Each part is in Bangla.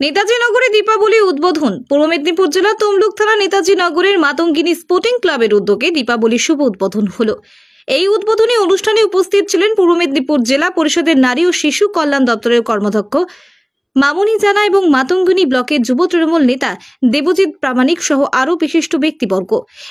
নেতাজি নগরে দীপাবলি উদ্বোধন। পূর্ব মেদিনীপুর জেলা তমলুক থানা নেতাজি নগরের মাতঙ্গিনী স্পোর্টিং ক্লাবের উদ্যোগে দীপাবলি শুভ উদ্বোধন হলো। এই উদ্বোধনী অনুষ্ঠানে উপস্থিত ছিলেন পূর্ব মেদিনীপুর জেলা পরিষদের নারী ও শিশু কল্যাণ দপ্তরের কর্মাধ্যক্ষ মামনি জানা এবং মাতঙ্গিনী ব্লকের যুব তৃণমূল নেতা দেবজিৎ প্রামাণিক সহ আরও বিশিষ্ট ব্যক্তিবর্গ।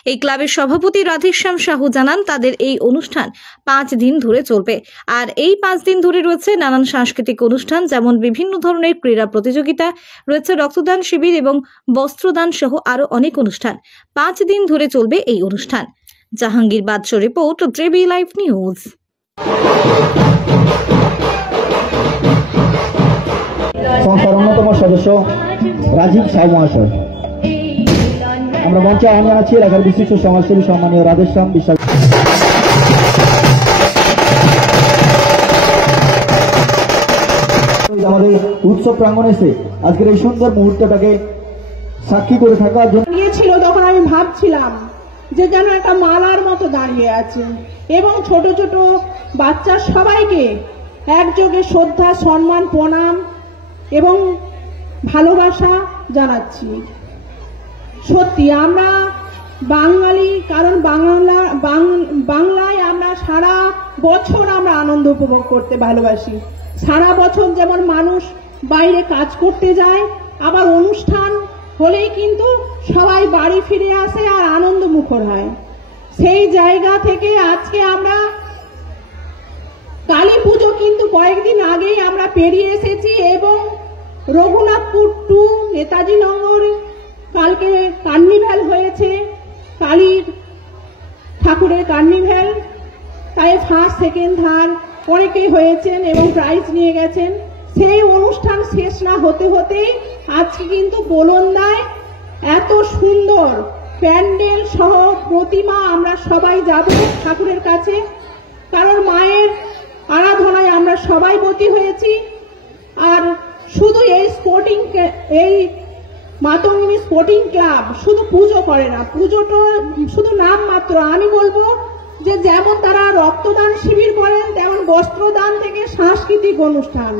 এই ক্লাবের সভাপতি রাধেশ্যাম সাহু জানান, তাদের এই অনুষ্ঠান 5 দিন ধরে চলবে। আর এই 5 দিন ধরে রয়েছে নানান সাংস্কৃতিক অনুষ্ঠান, যেমন বিভিন্ন ধরনের ক্রীড়া প্রতিযোগিতা, রয়েছে রক্তদান শিবির এবং বস্ত্রদান সহ আরও অনেক অনুষ্ঠান। 5 দিন ধরে চলবে এই অনুষ্ঠান। জাহাঙ্গীর বাদশা রিপোর্ট, জেবি লাইভ নিউজ। সংস্থার অন্যতম সদস্য রাজীব সাউ মহাশয়, আমরা মঞ্চে আহ্বান জানাচ্ছি এলাকার বিশিষ্ট সমাজসেবী সম্মানীয় রাধেশ্যাম বিশ্বাস। আমাদের উৎসব প্রাঙ্গণে এসে আজকের এই সুন্দর মুহূর্তটাকে সাক্ষী করে থাকার জন্য ছিল। তখন আমি ভাবছিলাম যে যেন একটা মালার মতো দাঁড়িয়ে আছে এবং ছোট ছোট বাচ্চা সবাইকে একযোগে শ্রদ্ধা, সম্মান, প্রণাম এবং ভালোবাসা জানাচ্ছি। সত্যি আমরা বাঙালি, কারণ বাংলায় আমরা সারা বছর আমরা আনন্দ উপভোগ করতে ভালোবাসি। সারা বছর যেমন মানুষ বাইরে কাজ করতে যায়, আবার অনুষ্ঠান হলেই কিন্তু সবাই বাড়ি ফিরে আসে আর আনন্দ মুখর হয়। সেই জায়গা থেকে আজকে আমরা কালী পুজো কিন্তু কয়েকদিন আগেই আমরা পেরিয়ে এসেছি এবং রঘুনাথপুর টু নেতাজি নগর কালকে কার্নিভ্যাল হয়েছে, কালীর ঠাকুরের কার্নিভ্যাল। তাই ফার্স্ট, সেকেন্ড, থার্ড অনেকেই হয়েছেন এবং প্রাইজ নিয়ে গেছেন। সেই অনুষ্ঠান শেষ না হতে হতেই আজকে কিন্তু বোলন্দায় এত সুন্দর প্যান্ডেল সহ প্রতিমা আমরা সবাই যাব ঠাকুরের কাছে, কারণ মায়ের আরাধনায় আমরা সবাই ব্রতী হয়েছি। আর শুধু এই মাতঙ্গিনী স্পোর্টিং ক্লাব শুধু পুজো করে না, পুজোটা শুধু নাম মাত্র। আমি বলবো যে যেমন তারা রক্তদান শিবির করেন, তেমন বস্ত্রদান থেকে সাংস্কৃতিক অনুষ্ঠান।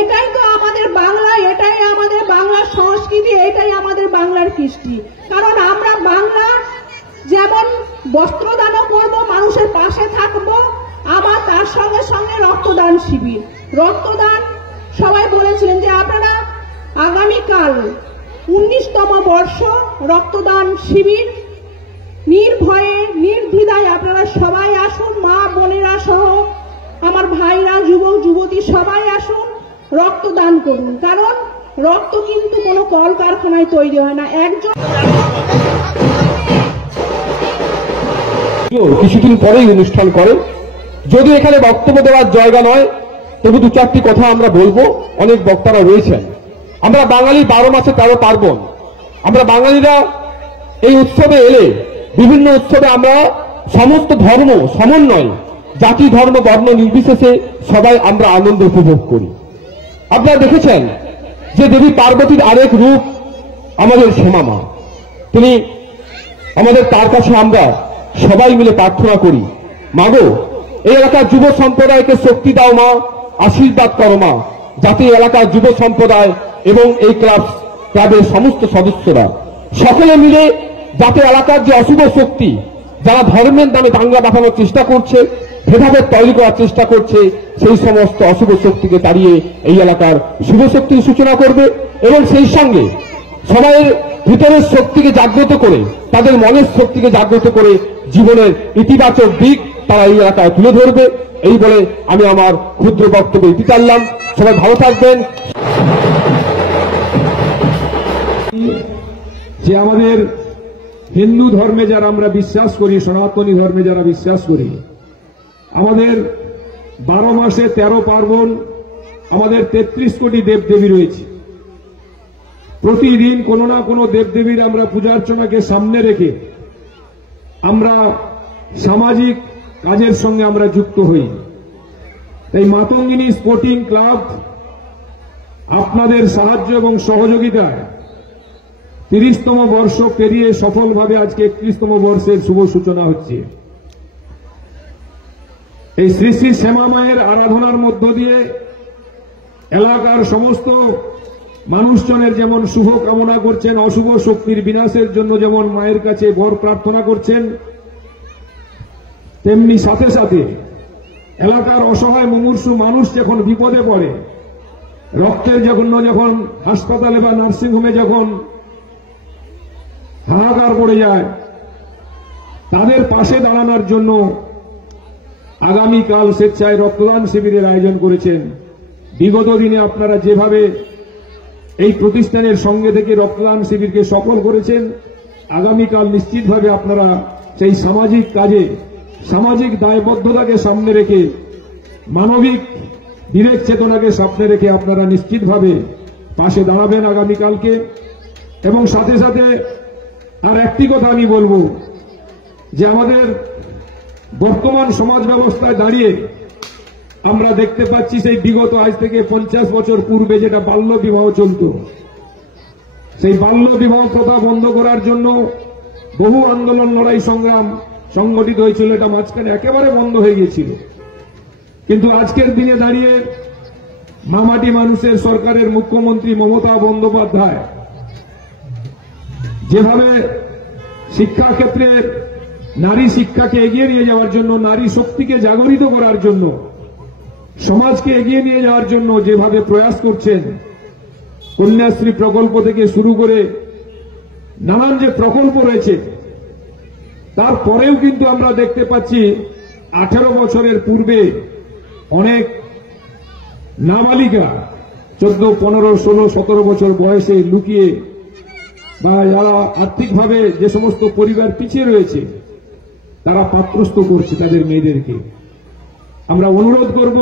এটাই তো আমাদের বাংলা, এটাই আমাদের বাংলার সংস্কৃতি, এটাই আমাদের বাংলার কৃষ্টি। কারণ আমরা বাংলা যেমন বস্ত্রদানও করবো, মানুষের পাশে থাকবো, আবার তার সঙ্গে সঙ্গে রক্তদান শিবির। রক্তদান সবাই বলেছিলেন যে আপনারা আগামীকাল 19তম বর্ষ রক্তদান শিবির, নির্ভয়ে নির্দ্বিধায় আপনারা সবাই আসুন, মা বোনেরা সহ আমার ভাইরা, যুবক যুবতী সবাই আসুন, রক্তদান করুন। কারণ রক্ত কিন্তু কোনো কলকারখানায় তৈরি হয় না। একজন কিছুদিন পরেই অনুষ্ঠান করে, যদি এখানে বক্তব্য দেওয়ার জায়গা নয় তবু 2-4টি কথা আমরা বলবো। অনেক বক্তারা রয়েছেন। আমরা বাঙালি 12 মাসে 13 পার্বণ। আমরা বাঙালিরা এই উৎসবে এলে, বিভিন্ন উৎসবে আমরা সমস্ত ধর্ম সমন্বয়, জাতি ধর্ম বর্ণ নির্বিশেষে সবাই আমরা আনন্দ উপভোগ করি। আপনারা দেখেছেন যে দেবী পার্বতীর আরেক রূপ আমাদের শ্যামা মা। তিনি আমাদের, তার কাছে আমরা সবাই মিলে প্রার্থনা করি, মাগো এই এলাকার যুব সম্প্রদায়কে শক্তি দাও মা, আশীর্বাদ করো মা, যাতে এলাকার যুব সম্প্রদায় এবং এই ক্লাবের সমস্ত সদস্যরা সকলে মিলে, যাতে এলাকার যে অশুভ শক্তি, যারা ধর্মের নামে দাঙ্গা বাঁধানোর চেষ্টা করছে, ভেদাভেদ তৈরি করার চেষ্টা করছে, সেই সমস্ত অশুভ শক্তিকে তাড়িয়ে এই এলাকার শুভ শক্তির সূচনা করবে এবং সেই সঙ্গে সবাইয়ের ভিতরের শক্তিকে জাগ্রত করে, তাদের মনের শক্তিকে জাগ্রত করে জীবনের ইতিবাচক দিক তারা এই এলাকায় তুলে ধরবে। এই বলে আমি আমার ক্ষুদ্র বক্তব্য ইতি টানলাম। সবাই ভালো থাকবেন। যে আমাদের হিন্দু ধর্মে যারা আমরা বিশ্বাস করি, সনাতনী ধর্মে যারা বিশ্বাস করি, আমাদের 12 মাসে 13 পার্বণ, আমাদের 33 কোটি দেবদেবী রয়েছে। প্রতিদিন কোনো না কোনো দেবদেবীর আমরা পূজার্চনাকে সামনে রেখে আমরা সামাজিক কাজের সঙ্গে আমরা যুক্ত হই। তাই মাতঙ্গিনী স্পোর্টিং ক্লাব আপনাদের সাহায্য এবং সহযোগিতায় 30তম বর্ষ পেরিয়ে সফলভাবে আজকে 31তম বর্ষের শুভ সূচনা হচ্ছে। এই শ্রী শ্রী শ্যামা মায়ের আরাধনার মধ্য দিয়ে এলাকার সমস্ত মানুষজনের যেমন শুভ কামনা করছেন, অশুভ শক্তির বিনাশের জন্য যেমন মায়ের কাছে বর প্রার্থনা করছেন, তেমনি সাথে সাথে এলাকার অসহায় মুমূর্ষু মানুষ যখন বিপদে পড়ে, রক্তের জন্য যখন হাসপাতালে বা নার্সিংহোমে যখন হাহাকার পড়ে যায়, তাদের পাশে দাঁড়ানোর জন্য আগামীকাল স্বেচ্ছায় রক্তদান শিবিরের আয়োজন করেছেন। বিগত দিনে আপনারা যেভাবে এই প্রতিষ্ঠানের সঙ্গে থেকে রক্তদান শিবিরকে সফল করেছেন, আগামীকাল নিশ্চিতভাবে আপনারা সেই সামাজিক কাজে, সামাজিক দায়বদ্ধতাকে সামনে রেখে, মানবিক বিবেক চেতনাকে সামনে রেখে আপনারা নিশ্চিতভাবে পাশে দাঁড়াবেন আগামীকালকে। এবং সাথে সাথে আর একটি কথা আমি বলবো, যে আমাদের বর্তমান সমাজ ব্যবস্থায় দাঁড়িয়ে আমরা দেখতে পাচ্ছি সেই বিগত আজ থেকে 50 বছর পূর্বে যেটা বাল্য বিবাহ চলত, সেই বাল্য বিবাহ প্রথা বন্ধ করার জন্য বহু আন্দোলন, লড়াই, সংগ্রাম সংগঠিত হয়েছিল। এটা মাঝখানে একেবারে বন্ধ হয়ে গিয়েছিল। কিন্তু আজকের দিনে দাঁড়িয়ে মামাটি মানুষের সরকারের মুখ্যমন্ত্রী মমতা বন্দ্যোপাধ্যায় যেভাবে শিক্ষা ক্ষেত্রে নারী শিক্ষাকে এগিয়ে নিয়ে যাওয়ার জন্য, নারী শক্তিকে জাগরিত করার জন্য, সমাজকে এগিয়ে নিয়ে যাওয়ার জন্য যেভাবে প্রয়াস করছেন, কন্যাশ্রী প্রকল্প থেকে শুরু করে নানান যে প্রকল্প রয়েছে, তারপরেও কিন্তু আমরা দেখতে পাচ্ছি 18 বছরের পূর্বে অনেক নাবালিকা 14, 15, 16, 17 বছর বয়সে লুকিয়ে, বা যারা আর্থিকভাবে যে সমস্ত পরিবার পিছিয়ে রয়েছে, তারা পাত্রস্থ করছে তাদের মেয়েদেরকে। আমরা অনুরোধ করব,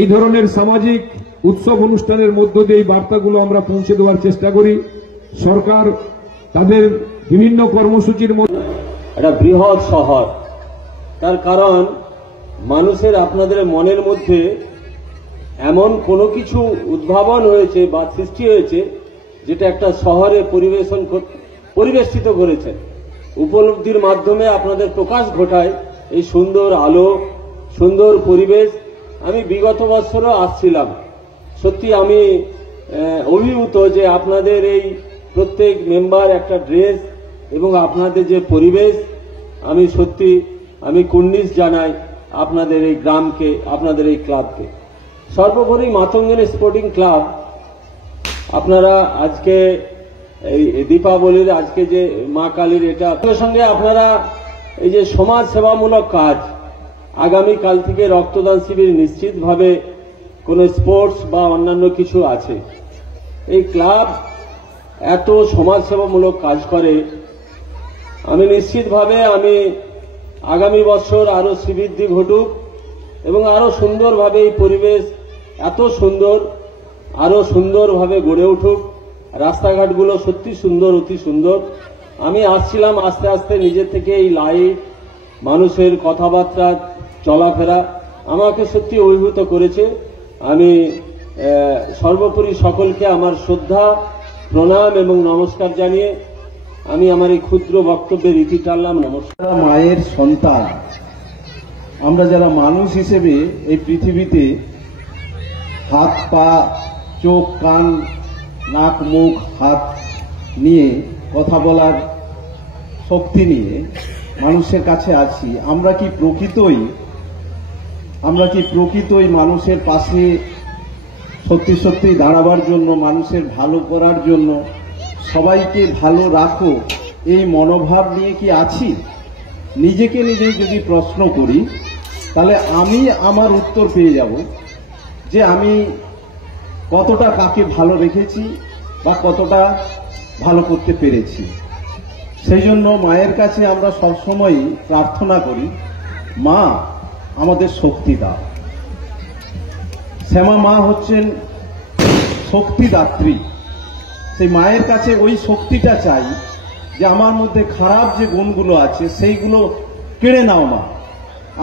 এই ধরনের সামাজিক উৎসব অনুষ্ঠানের মধ্য দিয়ে এই বার্তাগুলো আমরা পৌঁছে দেওয়ার চেষ্টা করি। সরকার তাদের বিভিন্ন কর্মসূচির মধ্যে একটা বৃহৎ শহর, তার কারণ মানুষের, আপনাদের মনের মধ্যে এমন কোনো কিছু উদ্ভাবন হয়েছে বা সৃষ্টি হয়েছে যেটা একটা শহরে পরিবেষ্টিত করেছে। উপলব্ধির মাধ্যমে আপনাদের প্রকাশ ঘটায় এই সুন্দর আলো, সুন্দর পরিবেশ। আমি বিগত বছরও আসছিলাম, সত্যি আমি অভিভূত যে আপনাদের এই প্রত্যেক মেম্বার একটা ড্রেস এবং আপনাদের যে পরিবেশ, আমি সত্যি আমি কুর্নিশ জানাই আপনাদের এই গ্রামকে, আপনাদের এই ক্লাবকে। সর্বোপরি মাতঙ্গিনী স্পোর্টিং ক্লাব, আপনারা আজকে এই দীপাবলির আজকে যে মা কালীর এটা সঙ্গে আপনারা এই যে সমাজ সেবামূলক কাজ, আগামীকাল থেকে রক্তদান শিবির নিশ্চিতভাবে কোনো স্পোর্টস বা অন্যান্য কিছু আছে। এই ক্লাব এত সমাজ সেবামূলক কাজ করে, আমি নিশ্চিতভাবে আমি আগামী বছর আরো শ্রীবৃদ্ধি ঘটুক এবং আরো সুন্দরভাবে এই পরিবেশ এত সুন্দর, আরো সুন্দরভাবে গড়ে উঠুক। রাস্তাঘাটগুলো সত্যি সুন্দর, অতি সুন্দর। আমি আসছিলাম, আস্তে আস্তে নিজে থেকে এই লাইট, মানুষের কথাবার্তা, চলাফেরা আমাকে সত্যি অভিভূত করেছে। আমি সর্বোপরি সকলকে আমার শ্রদ্ধা, প্রণাম এবং নমস্কার জানিয়ে আমি আমার এই ক্ষুদ্র বক্তব্যের ইতি টানলাম। নমস্কার। মায়ের সন্তান আমরা যারা মানুষ হিসেবে এই পৃথিবীতে হাত, পা, চোখ, কান, নাক, মুখ, হাত নিয়ে কথা বলার শক্তি নিয়ে মানুষের কাছে আছি। আমরা কি প্রকৃতই মানুষের পাশে সত্যি সত্যি দাঁড়াবার জন্য, মানুষের ভালো করার জন্য, সবাইকে ভালো রাখো এই মনোভাব নিয়ে কি আছি? নিজেকে নিজেই যদি প্রশ্ন করি, তাহলে আমি আমার উত্তর পেয়ে যাব যে আমি কতটা কাকে ভালো রেখেছি বা কতটা ভালো করতে পেরেছি। সেই জন্য মায়ের কাছে আমরা সবসময় প্রার্থনা করি, মা আমাদের শক্তি দাও। শ্যামা মা হচ্ছেন শক্তিদাত্রী। সেই মায়ের কাছে ওই শক্তিটা চাই যে আমার মধ্যে খারাপ যে গুণগুলো আছে সেইগুলো কেড়ে নাও মা,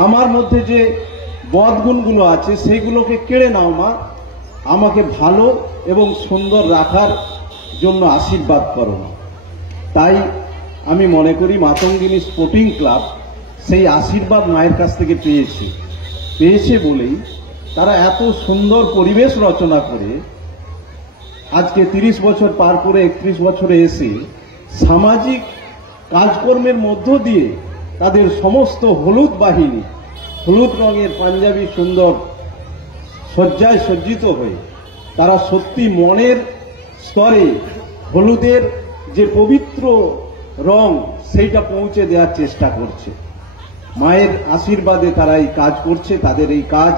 আমার মধ্যে যে বদগুণগুলো আছে সেইগুলোকে কেড়ে নাও মা, আমাকে ভালো এবং সুন্দর রাখার জন্য আশীর্বাদ করো না। তাই আমি মনে করি মাতঙ্গিনী স্পোর্টিং ক্লাব সেই আশীর্বাদ মায়ের কাছ থেকে পেয়েছে বলেই তারা এত সুন্দর পরিবেশ রচনা করে আজকে 30 বছর পার করে 31 বছরে এসে সামাজিক কাজকর্মের মধ্য দিয়ে তাদের সমস্ত হলুদ বাহিনী হলুদ রঙের পাঞ্জাবি সুন্দর সজ্জায় সজ্জিত হয়ে তারা সত্যি মনের স্তরে হলুদের যে পবিত্র রং সেইটা পৌঁছে দেওয়ার চেষ্টা করছে। মায়ের আশীর্বাদে তারা এই কাজ করছে, তাদের এই কাজ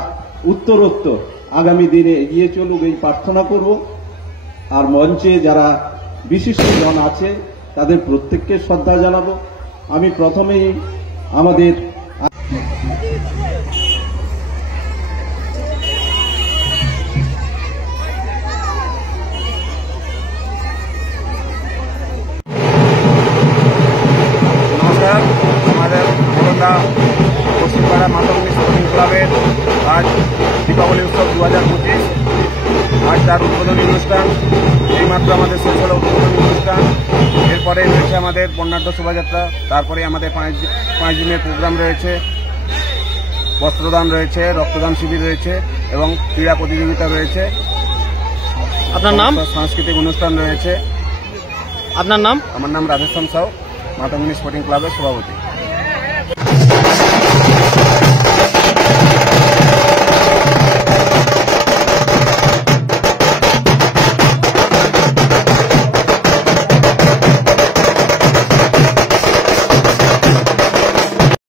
উত্তরোত্তর আগামী দিনে এগিয়ে চলুক এই প্রার্থনা করব। আর মঞ্চে যারা বিশিষ্টজন আছে তাদের প্রত্যেককে শ্রদ্ধা জানাবো। আমি প্রথমেই আমাদের নমস্কার, আমাদের বরোদা পশ্চিমপাড়া মাতঙ্গিনী স্পোর্টিং ক্লাবের আজ দীপাবলি উৎসব 2025। আজ তার উদ্বোধনী অনুষ্ঠান, এইমাত্র আমাদের শেষ হলো উদ্বোধনী অনুষ্ঠান। এরপরে রয়েছে আমাদের বর্ণাঢ্য শোভাযাত্রা, তারপরে আমাদের পাঁচ দিনের প্রোগ্রাম রয়েছে, বস্ত্রদান রয়েছে, রক্তদান শিবির রয়েছে এবং ক্রীড়া প্রতিযোগিতা রয়েছে। আপনার নাম? সাংস্কৃতিক অনুষ্ঠান রয়েছে। আপনার নাম? আমার নাম রাধেশ্যাম সাউ, মাতঙ্গিনী স্পোর্টিং ক্লাবের সভাপতি।